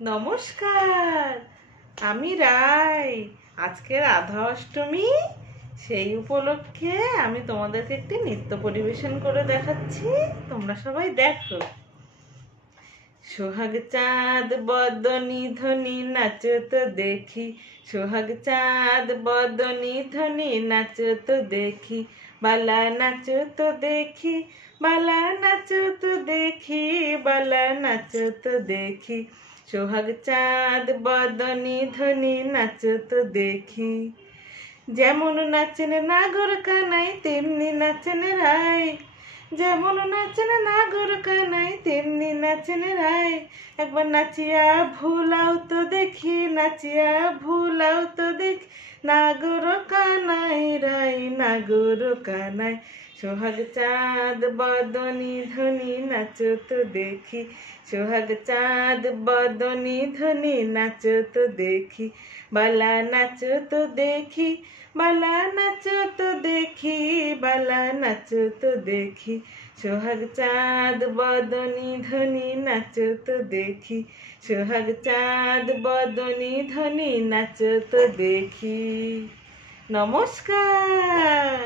নমস্কার, আমি রাই। আজকে রাধা অষ্টমী, সেই উপলক্ষে আমি তোমাদেরকে একটি নৃত্য পরিবেশন করে দেখাচ্ছি। তোমরা সবাই দেখো। সোহাগ চাঁদ বদনি ধ্বনি নাচো তো দেখি, সোহাগ চাঁদ বদনি ধ্বনি নাচো তো দেখি, বালা নাচো তো দেখি, বালা নাচো তো দেখি, বালা নাচো তো দেখি, সোহাগ চাঁদ বদনি ধ্বনি নাচো তো দেখি। যেমন নাচেন নাগর কানাই তেমনি নাচেন রাই, যেমন নাচেন নাগর কানাই তেমনি নাচেন রাই। একবার নাচিয়া ভুলাও তো দেখি, নাচিয়া ভুলাও তো দেখি, নাগর কানাই রাই, নাগর কানাই। সোহাগ চাঁদ বদনি ধ্বনি নাচো তো দেখি, সোহাগ চাঁদ বদনি ধ্বনি নাচো তো দেখি, বালা নাচো তো দেখি, বালা নাচো তো দেখি, বালা নাচো তো দেখি, সোহাগ চাঁদ বদনি ধ্বনি নাচো তো দেখি, সোহাগ চাঁদ বদনি ধ্বনি নাচো তো দেখি। নমস্কার।